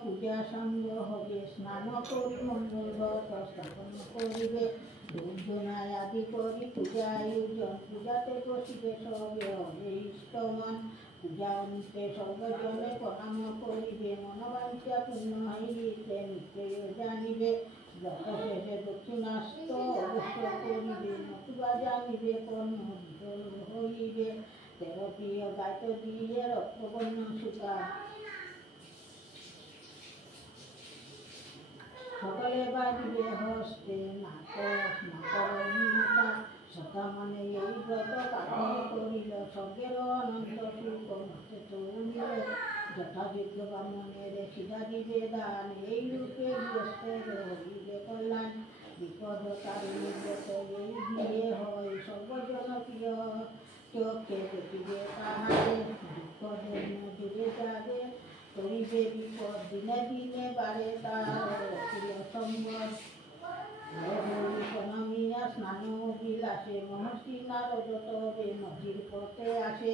পূজা সাঙ্গ হবে, স্নান করি মঙ্গল ঘট স্থাপন করিবে, ধূপধুনায় আদি করি পূজা আয়োজন, পূজাতে বসিবে সবে হবে ইষ্টমান, পূজা অন্তে সর্বজনে প্রণাম করিবে, মনোবাঞ্ছা পূর্ণ হইতে নিশ্চয় জানিবে, যত শেষে দক্ষিণাস্ত অবশ্য করিবে, নতুবা জানিবে কর্ণ বিফল হইবে, 13টি গাইত দিয়ে রক্তবর্ণ সুতা, সকলে বাজিবে হস্তে নাকরণতা, সতা মানে এই ব্রত পালন করিল, স্বর্গের অনন্ত সুখ মতে তৌলিল, যথাযোগ্য ব্রাহ্মণের সিধা দিবে দান, এই রূপে গৃহস্থের হইবে কল্যাণ, বিপদ তারিণী ব্রত এই বিয়ে হয়, সর্বজনপ্রিয় চোখে দেখিবে তাহারে, দুঃখ জন্য দূরে যাবে করিবে বিপদ, দিনে দিনে বাড়ে তার প্রিয় সম্বর, প্রণমিয়া স্নান বিলাসে, মহর্ষি নারদ তবে নদীর পথে আসে,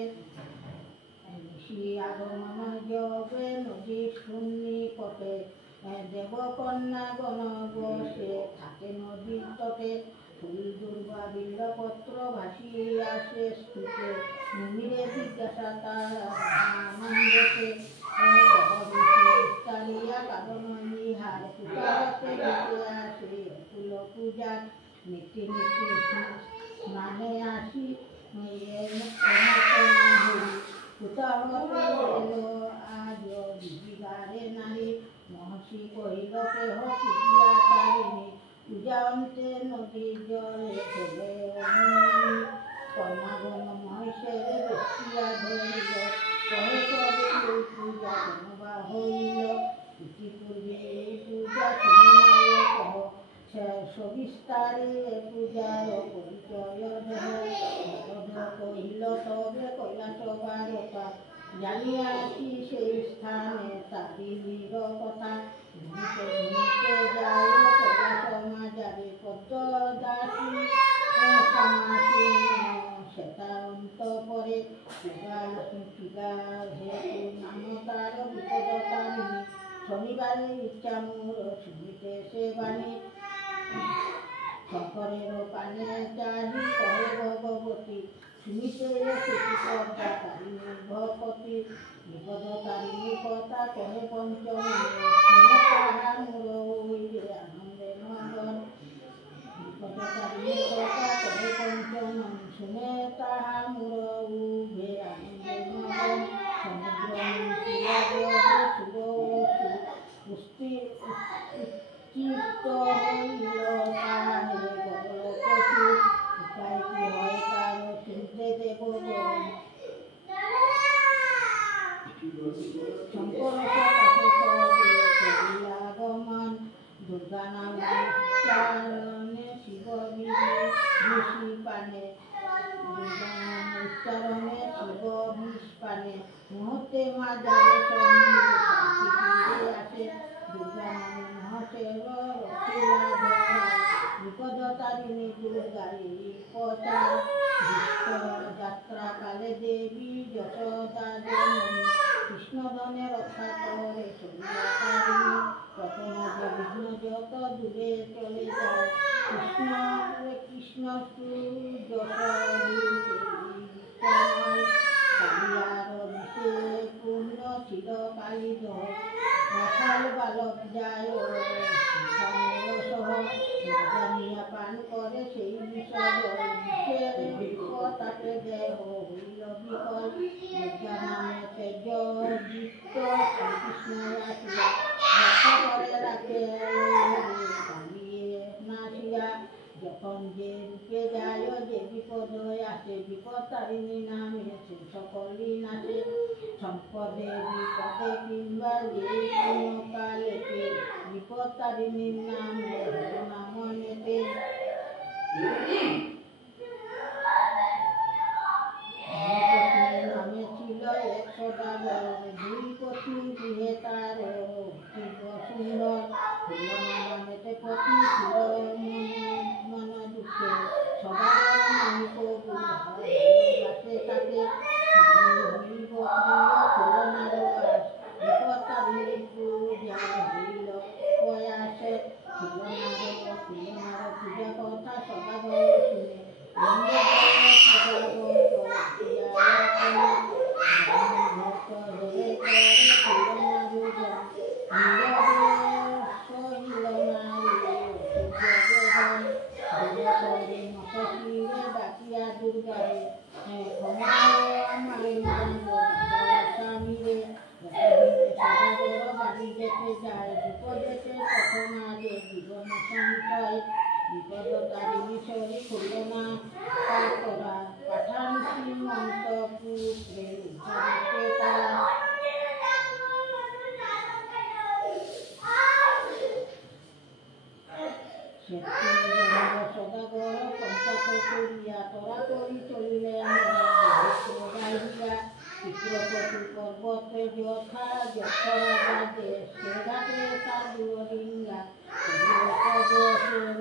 ঋষি আগমন যবে নদীর সন্নিকটে, দেবকন্যা গণ বসে থাকে নদীর তটে, ফুল দুর্বা বিল্লপত্র ভাসিয়ে আসে স্তূপে, মুনিরে জিজ্ঞাসা তারা আনন্দতে, কালিয়া কারণ ইহার পূজাতে দিতে আসে ফুল পূজার, নীতি নীতি স্নানে আসি আজ বিবারে নারী, মহর্ষি কহিল কেহ পূজিয়া তারিণী, পূজা অন্তে নদীর জলে ফেলে অনুমানী, কন্যাগণ মহেশের বসিয়া ধরিল, কহে সবে এই পূজা কেনবা হইল, ইতিপূর্বে এই পূজা শুনি নাই কহ, সবিস্তারে পূজার পরিচয় দেহ, কহিল তবে কৈলাস বারতা, জানিয়া আসি সেই স্থানে তারিণীর কথা, ঘুমিতে ঘুমিতে যায় কৈলাস মাজারে, পদ্ম দাসী সমাসীন সেতা অন্ত পরে, পিবা হেতু নাম তার বিপদ তারিণী, শনিবারে ইচ্ছা মোর শুনিতে সে বাণী, শঙ্করের পানে চাহি কহে ভগবতী, শুনিতে এসেছি পদ্মা তারিণীর ভকতি, বিপদ তারিণীর কথা কহে পঞ্চমী, শুনে তাহা মোর হইবে আনন্দে মগন, বিপদ তারিণীর কথা কহে পঞ্চমী, শুনে তাহা মোর উভে আনন্দে মগন, সমুদ্র শুভ উচ্চিত হইল তাহে গগল কচু, উপায় কি হয় তার শুনতে দেবগণ, শঙ্কর সকাশে সবে করিলাগমন, দুর্গা নাম উচ্চারণে শিব ঋষি পানে, দুর্গা নাম উচ্চারণে শিব বিষ পানে, মুহূর্তে মাজারে সঙ্গে আসে, দুর্গা নামে মহেশের রখিলা ধরায়, বিপদ তারিণী দুর্গার এই প্রচার, যাত্রা কালে দেবী যশোদা জননী, কৃষ্ণধনে রক্ষা করে চলিয়া তারিণী, তখন যে বিঘ্ন যত দূরে চলে যায়, কৃষ্ণ কালিয়ার বিষে পূর্ণ ছিল কালিদ, রাখাল বালক যায় সহ, জানিয়া পান করে সেই বিষয়, বিষের তাকে দেহ হইল বিকল, দুর্গা নামে তেজ দীপ্ত শ্রীকৃষ্ণ আসিয়া রক্ষা করে রাখে পালিয়ে নাসিয়া, যখন যে রূপে যায় যে বিপদ আসে, বিপদ তারিণী নামে সে সকলই নাচে, সম্পদে বিপদে কিংবা যে কোনো কালেতে, বিপদ তারিণীর নামে নাম নেতে, নামে ছিল 100 দুই পত্নী গৃহে তার সুন্দর, নামেতে পত্নী ছিল মন দুঃখে, সবার নামিক ভালোবাসে তাকে, স্বামী হইব প্রিয় তুলনার বাস, বিপদ তারিণী পূজা বাড়ি যেতে যায় বিপদেতে প্রথমাদে জীবন সংশয় বিপদ তারিণী শরী খুলল না করা পাঠান শ্রীমন্ত পুত্রে উদ্ধারিতে তারা সদাগর পঞ্চাশ করিয়া তোরা করি চলিলেন চিত্রপতি পর্বতে যথা যথরাজে সে ঘাটে সাধু ডিঙ্গা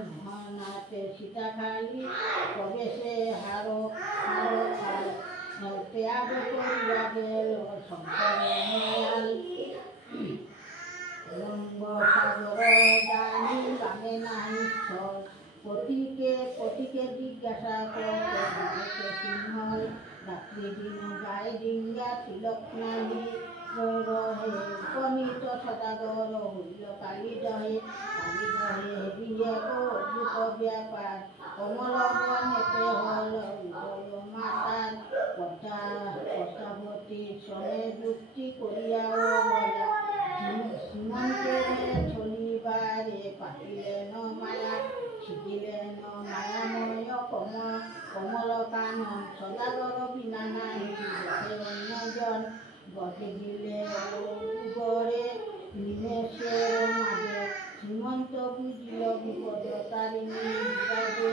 মহানাথে সীতাখালী প্রবেশে হারো হারো ত্যাগ করিয়া গেল শঙ্কর ময়াল সাগর জানি বামে নাহি স্থল পতিকে জিজ্ঞাসা করতে সিংহল রাত্রি দিন গায়ে ডিঙ্গা তিলক নাহি রহে উপনীত সদাগর হইল কালী দহে হেরিয়ে অদ্ভুত ব্যাপার কমল বনেতে হল উদয় মাতার পদ্মাবতী সনে যুক্তি করিয়া বলা সীমন্তে চলিবারে পাইলেন মায়া শিখিলেন মায়াময় কমল কানন সদাগর বিনা নাই অন্যজন গতে দিলে গড়ে নিমেষের মাঝে সীমন্ত বুঝিল বিপদ তারিণী বিবাদে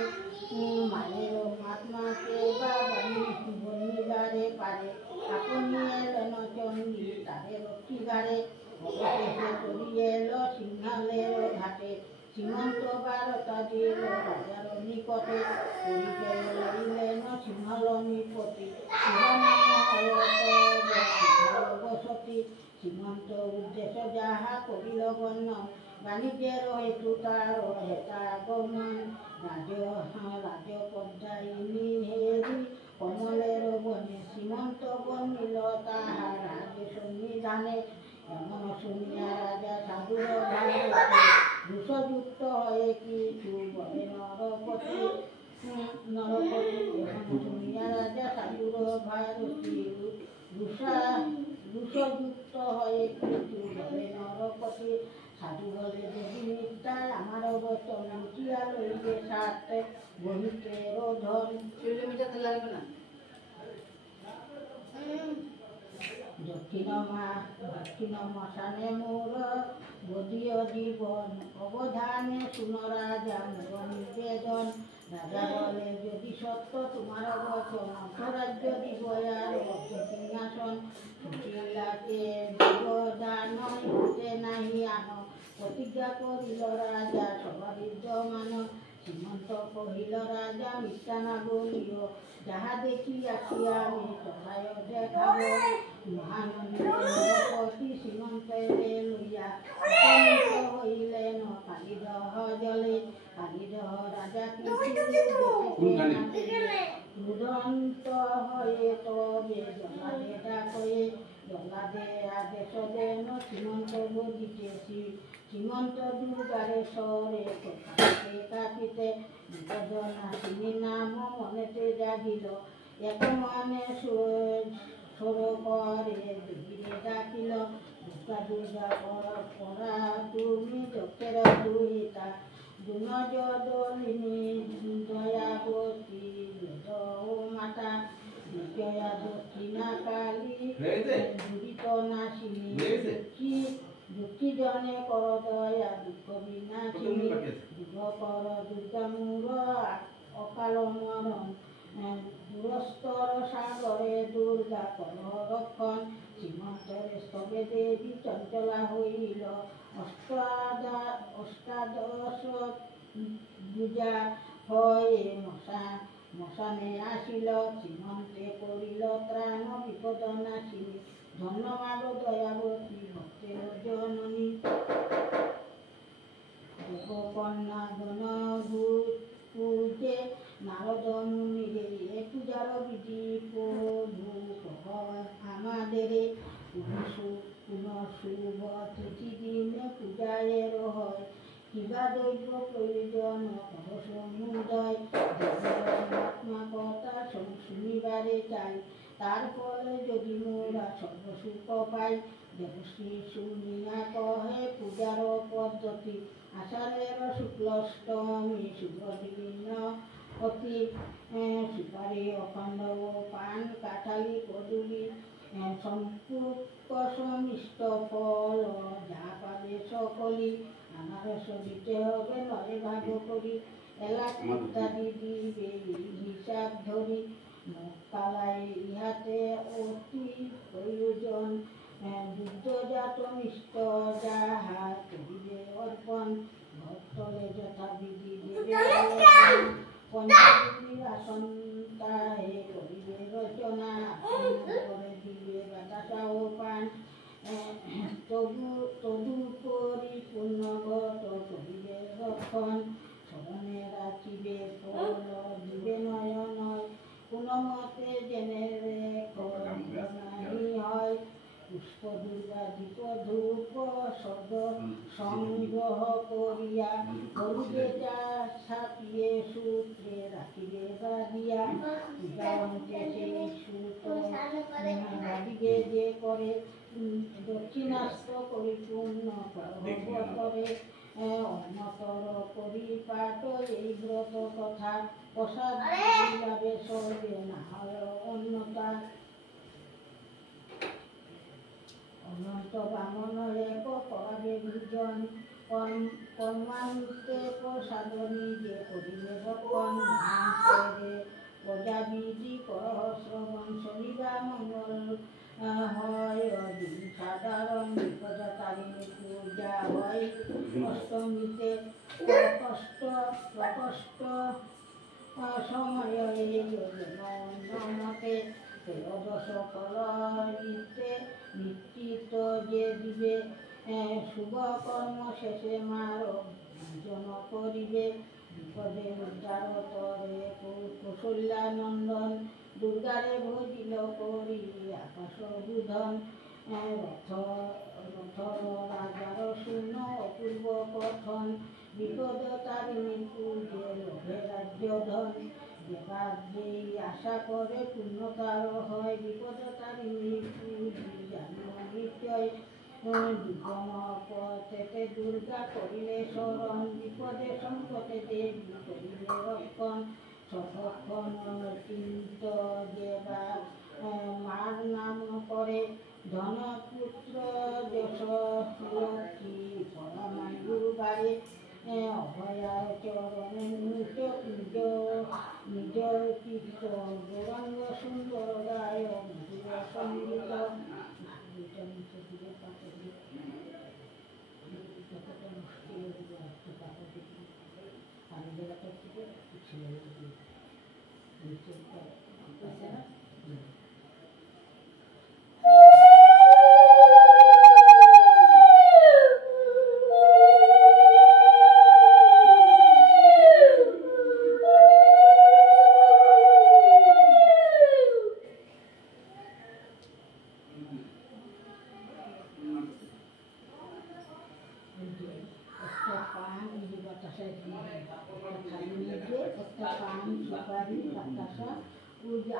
মায়ের মহাত্মাকে বা বনিবারে পারে আপনি এলেন চণ্ডী তারে রক্ষিবারে অবশেষে চলিয়ে এলো সিংহালের ঘাটে সীমন্ত বারতা দিল রাজার নিকটে পরিচয় লইলেন সিংহল নিপতি বসতি সীমন্ত উদ্দেশ্য যাহা করিল গণ্য বাণিজ্যের হেতু তার হেতা গমন রাজপদ্মায়িনী হেরি কমলের বনে সীমন্ত বনিল তাহা রাজ সন্নিধানে এমন শুনিয়া রাজা সাধুর ভারতী রুষযুক্ত হয়ে কিছু বলে নরপতি এমন শুনিয়া রাজা সাধুর ভারতী রুষযুক্ত হয়ে কিছু বলে নরপতি সাধু বলে দেবী নিষ্ঠায় আমার অবস্থা লুচিয়া লইবে সাথে বহিতে রোধন মিটাতে লাগবে না দক্ষিণ মশানে মোর বদীয় জীবন অবধানে শুনো রাজা মোর নিবেদন রাজা বলে যদি সত্য তোমার বচন অর্থরাজ্য দিব আর সিংহাসন সুশীলাকে দান হইতে নাহি আনো প্রতিজ্ঞা করিল রাজা সভাবিদ্যমান সীমন্ত কহিল রাজা মিথ্যা না বলিও যাহা দেখিয়াছি আমি তথায় দেখাব মহানন্দী সীমন্তে লইয়া হইলেন কালীদহ জলে কালীদহ রাজা রুদন্ত হয়ে তবে জলাদে ডাকয়ে জলাদে আদেশ দেন সীমন্ত বুঝিতেছি সীমন্ত দুর্গারে সরে কাঁপিতে বিপদ নাসিনী নাম মনেতে জাগিল এক মনে সর করে দেবীরে ডাকিল দুর্গা দুর্গা পরা তুমি চোখের দুহিতা দুনজদলিনী দয়াবতী মাতা বিজয়া দক্ষিণা কালী দুরিত নাসিনী দুঃখী জনে কর দয়া দুঃখ বিনাশিনী দুঃখ কর দুর্গা মূর অকাল মরণ দুরস্তর সাগরে দুর্গা কর রক্ষণ সীমন্তরে স্তবে দেবী চঞ্চলা হইল অষ্টাদশ পূজা হয়ে মশানে আসিল সীমন্তে করিল ত্রাণ বিপদ নাশিনী ধন্যবাদ দয়াবতী ভক্তের জননী দেবকন্যা গণ পূজে নারদ মুনিরে পূজার বিধি প্রভু আমাদের শুভ তিথি দিনে পূজায়ের হয় কিবা দৈব প্রয়োজন সমুদয় মহাত্মা কথা শুনিবারে চাই তার ফলে যদি মোরা সর্বসুখ পাই দেবশ্রী শুনিয়া কহে পূজার পদ্ধতি আষাঢ়ের শুক্লষ্টমী শুভদিন অতি সুপারি অখণ্ড পান কাঠালি কদুলি সম্পূর্ক সমিষ্ট ফল যা পাবে সকলি আনারস দিতে হবে নরে ভাগ করি এলাচ ইত্যাদি দিবে হিসাব ধরি কালাই ইহাতে অতি প্রয়োজন দুগ্ধজাত মিষ্ট যাহা করিবে অর্পণ ভক্তলে যথাবিধি দেবে পঞ্চমীর আসন তাহে করিবে রচনা করে দিবে বাতাসা ও পান তদুপরি পুণ্যগত করিবে রক্ষণ স্মরণে রাখিবে ফল দিবে নয় নয় কোনো মতে জেনে নাহি হয় পুষ্প দুর্গা দীপ ধূপ সদ সংগ্রহ করিয়া হলুদে যা ছাপিয়ে সূত্রে রাখিবে বাঁধিয়া পূজা অন্তে সেই সূত বাঁধিবে যে করে দক্ষিণাস্ত পরিপূর্ণ করে অন্যতর করি পাঠ এই ব্রত কথা প্রসাদ যাবে সর্বে না হয় অন্যতা অনন্ত বামন রেখ করাবে ভোজন কর্মান্তে প্রসাদ নিজে করিবে ভক্ষণ প্রজাবিধি করহ শ্রবণ শনিবা মঙ্গল হয় সাধারণ বিপদতারিণী পূজা হয় অষ্টমীতে প্রকষ্ট সময় নমতে ত্রয়োদশ ফলতে নিশ্চিত যে দিবে শুভ কর্ম শেষে মার ভোজন করিবে বিপদে উদ্ধার তরে কৌশল্যানন্দন দুর্গারে ভজিল করি আকাশ বুধন রথর রাজার শূন্য অপূর্ব কথন বিপদ তারিণী পূজে লোভে রাজ্য ধন যেই আশা করে পূর্ণতার হয় বিপদ তারিণী পূজি জানো নিশ্চয় জীবন পথেতে দুর্গা করিলে শরণ বিপদে সংকটে দেবী করিলে রক্ষণ সর্বক্ষণ চিন্ত যে মার নাম করে ধন পুত্র যশ লক্ষ্মী পরমায়ু বাড়ে অভয়ার চরণে নিজ চিত্ত গৌরাঙ্গ সুন্দর গায় মধুর সঙ্গীত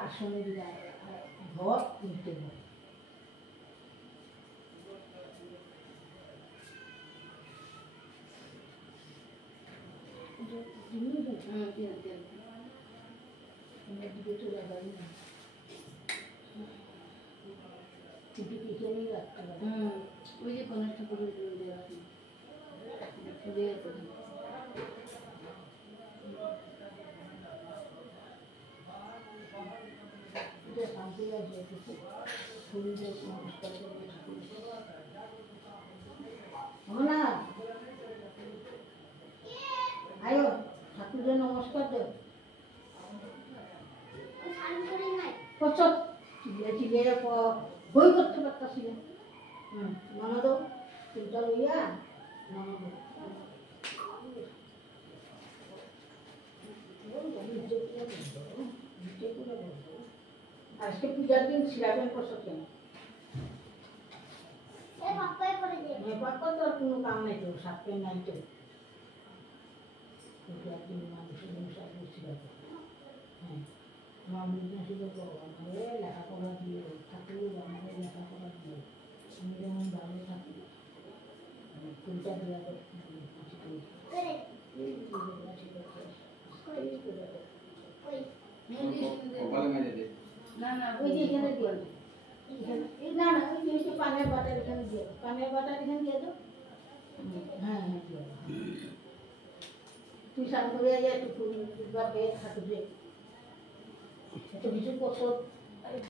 আসনের ঘর কিনতে হয় ওই যে গণেশ ঠাকুরের শান্তি লাগবে ফুল দিয়ে নমস্কার করবে না আয়ো ঠাকুরের নমস্কার দেব চিলে বই করতে পারতাছি না ননদ চুলটা লইয়া আজকে পূজার দিন সিরাজেন করছো কেন পাপ্পা তো আর কোনো কাম নাই তো সাত পেন নাই তো পূজার দিন মানুষের সাথে সিরাজেন হ্যাঁ আমার লেখাপড়া দিয়ে ঠাকুর আমাদের লেখাপড়া দিয়ে আমি যেমন কপালে মেরে দে। না না ওই যে এখানে দিয়ে দাও। না না ওই যে পানের বাটার এখানে দিয়ে দাও। পানের বাটার এখানে দিয়ে দাও। হ্যাঁ হ্যাঁ দিয়ে দাও। তুই সামনে যায় একটু ফুল বা বের থাকবে এত কিছু কষ্ট